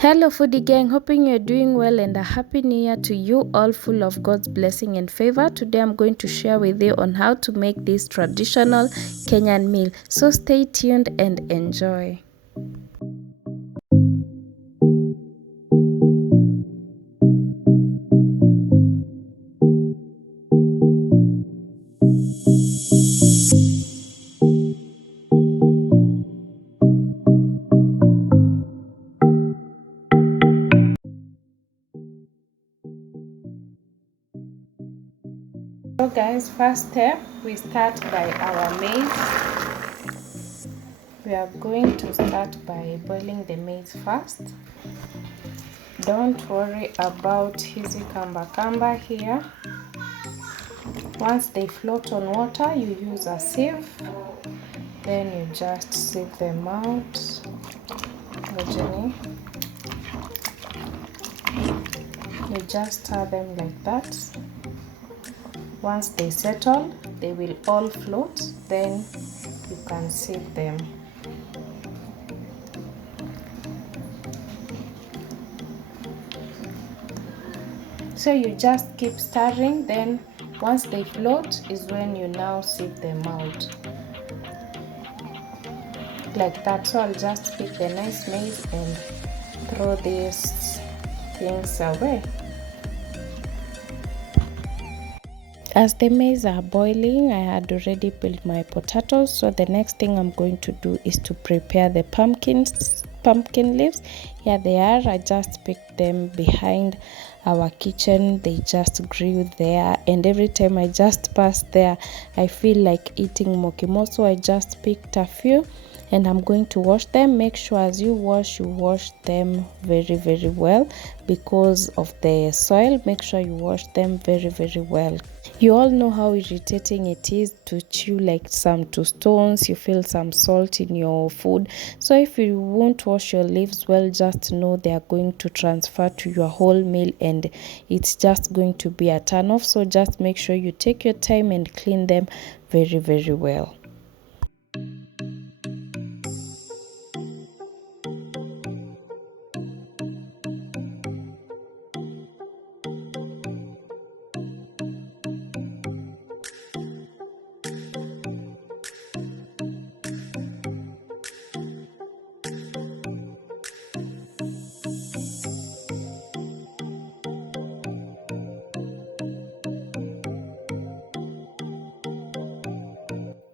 Hello foodie gang, hoping you're doing well and a happy new year to you all, full of God's blessing and favor. Today I'm going to share with you on how to make this traditional Kenyan meal, so stay tuned and enjoy. So guys, first step, we start by our maize. We are going to start by boiling the maize first. Don't worry about hizi kamba here. Once they float on water, you use a sieve, then you just sieve them out. You just stir them like that. Once they settle, they will all float, then you can sieve them. So you just keep stirring, then once they float is when you now sieve them out. Like that. So I'll just pick the nice maize and throw these things away. As the maize are boiling, I had already peeled my potatoes, so the next thing I'm going to do is to prepare the pumpkin leaves. Here they are. I just picked them behind our kitchen. They just grew there, and every time I just pass there, I feel like eating Mukimo, so I just picked a few and I'm going to wash them. Make sure as you wash them very well because of the soil. Make sure you wash them very well. You all know how irritating it is to chew like some stones. You feel some salt in your food. So if you won't wash your leaves well, just know they are going to transfer to your whole meal and it's just going to be a turn off. So just make sure you take your time and clean them very well.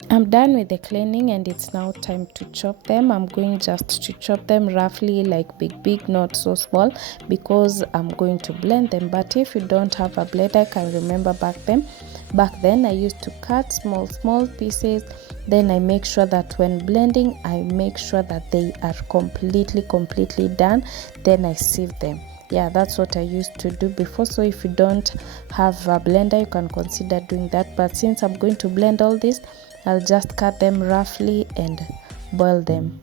I'm done with the cleaning and it's now time to chop them. I'm going just to chop them roughly, like big, not so small, because I'm going to blend them. But if you don't have a blender, I can remember back then I used to cut small pieces. Then I make sure that when blending, I make sure that they are completely done. Then I sieve them. Yeah, that's what I used to do before. So if you don't have a blender, you can consider doing that. But since I'm going to blend all this, I'll just cut them roughly and boil them.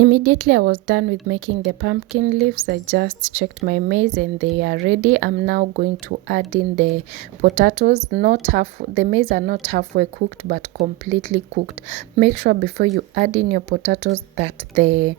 Immediately I was done with making the pumpkin leaves. I just checked my maize and they are ready. I'm now going to add in the potatoes. The maize are not halfway cooked but completely cooked. Make sure before you add in your potatoes that the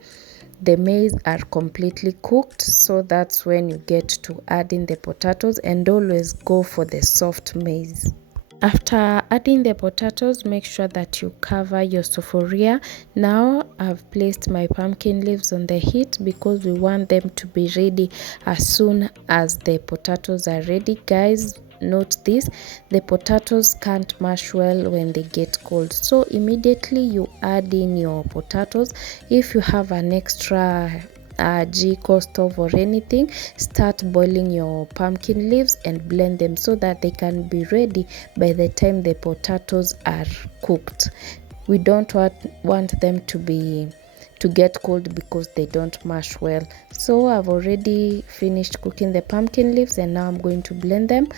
maize are completely cooked, so that's when you get to add in the potatoes, and always go for the soft maize. After adding the potatoes, make sure that you cover your sufuria. Now I've placed my pumpkin leaves on the heat because we want them to be ready as soon as the potatoes are ready. Guys, note this, the potatoes can't mash well when they get cold, so immediately you add in your potatoes. If you have an extra Jiko stove or anything, start boiling your pumpkin leaves and blend them so that they can be ready by the time the potatoes are cooked. We don't want them to get cold because they don't mash well. So I've already finished cooking the pumpkin leaves and now I'm going to blend them.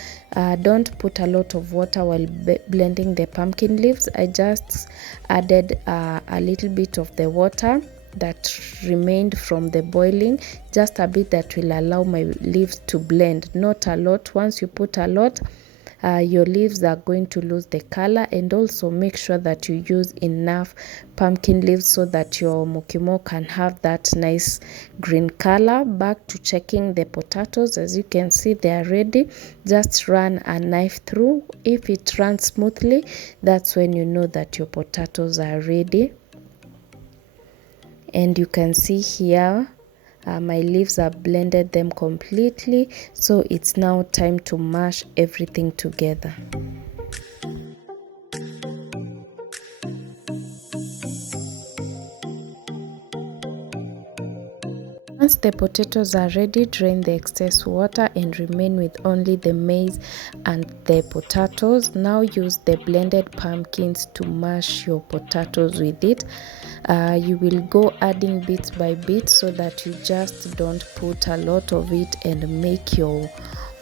Don't put a lot of water while blending the pumpkin leaves. I just added a little bit of the water that remained from the boiling, just a bit that will allow my leaves to blend, not a lot. Once you put a lot, your leaves are going to lose the color. And also make sure that you use enough pumpkin leaves so that your mukimo can have that nice green color. Back to checking the potatoes. As you can see, they are ready. Just run a knife through. If it runs smoothly, that's when you know that your potatoes are ready. And you can see here, my leaves have blended them completely, so it's now time to mash everything together. Once the potatoes are ready, drain the excess water and remain with only the maize and the potatoes. Now use the blended pumpkins to mash your potatoes with it. You will go adding bit by bit so that you just don't put a lot of it and make your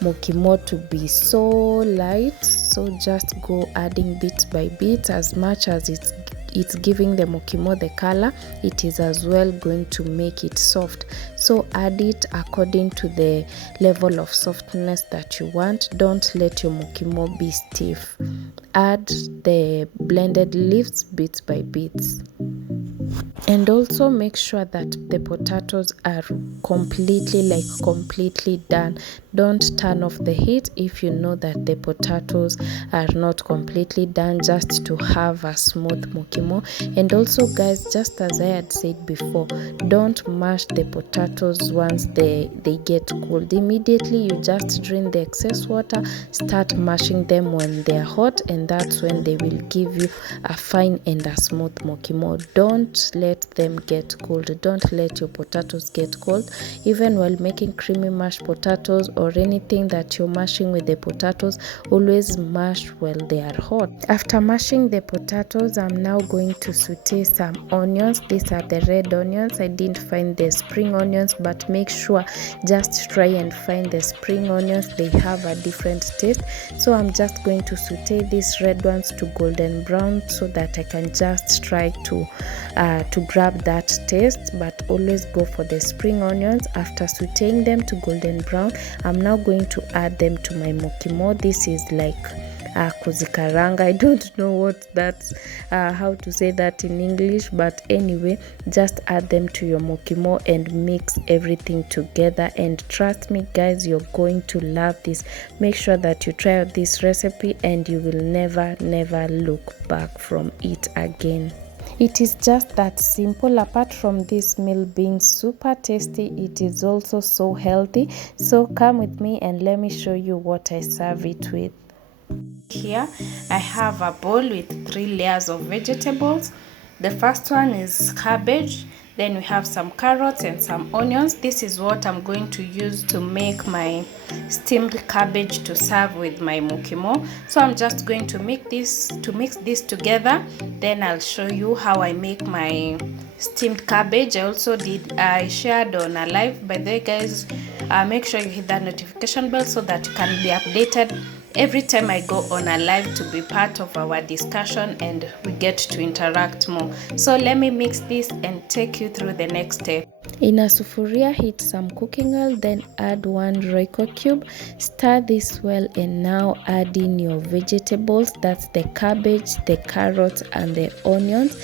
mukimo to be so light. So just go adding bit by bit. As much as it's giving the mukimo the color, it is as well going to make it soft. So add it according to the level of softness that you want. Don't let your mukimo be stiff. Add the blended leaves bit by bits. And also make sure that the potatoes are completely done. Don't turn off the heat if you know that the potatoes are not completely done, just to have a smooth mukimo. And also guys, just as I had said before, don't mash the potatoes once they get cooled. Immediately you just drain the excess water, start mashing them when they are hot, and that's when they will give you a fine and a smooth mukimo. Don't let them get cold. Don't let your potatoes get cold. Even while making creamy mashed potatoes or anything that you're mashing with the potatoes, always mash while they are hot. After mashing the potatoes, I'm now going to saute some onions. These are the red onions. I didn't find the spring onions, but make sure just try and find the spring onions. They have a different taste. So I'm just going to saute these red ones to golden brown so that I can just try to grab that taste, but always go for the spring onions. After sauteing them to golden brown, I'm now going to add them to my mukimo. This is like kuzikaranga. I don't know what that's how to say that in English, but anyway, just add them to your mukimo and mix everything together. And trust me guys, you're going to love this. Make sure that you try out this recipe and you will never look back from it again. It is just that simple. Apart from this meal being super tasty, it is also so healthy. So come with me and let me show you what I serve it with. Here I have a bowl with 3 layers of vegetables. The first one is cabbage, then we have some carrots and some onions. This is what I'm going to use to make my steamed cabbage to serve with my mukimo. So I'm just going to mix this together, then I'll show you how I make my steamed cabbage. I shared on a live. By the way guys, make sure you hit that notification bell so that you can be updated every time I go on a live, to be part of our discussion and we get to interact more. So let me mix this and take you through the next step. In a sufuria, heat some cooking oil, then add 1 Royco cube. Stir this well and now add in your vegetables. That's the cabbage, the carrots and the onions.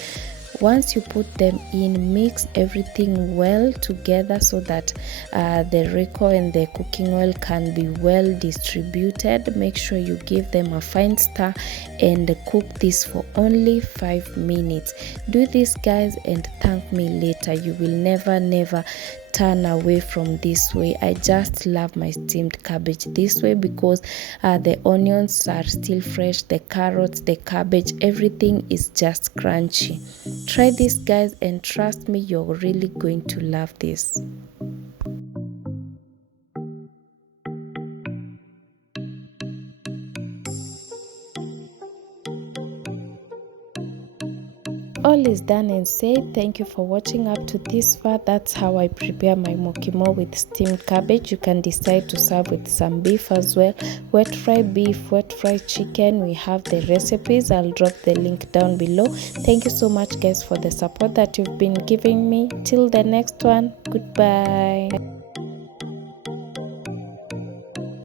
Once you put them in, mix everything well together so that the Royco and the cooking oil can be well distributed. Make sure you give them a fine stir and cook this for only 5 minutes. Do this guys and thank me later. You will never turn away from this way. I just love my steamed cabbage this way because the onions are still fresh, the carrots, the cabbage, everything is just crunchy. Try this guys and trust me, you're really going to love this. All all is done and said, thank you for watching up to this far. That's how I prepare my mukimo with steamed cabbage. You can decide to serve with some beef as well. Wet fried beef, wet fried chicken. We have the recipes. I'll drop the link down below. Thank you so much guys for the support that you've been giving me. Till the next one, goodbye.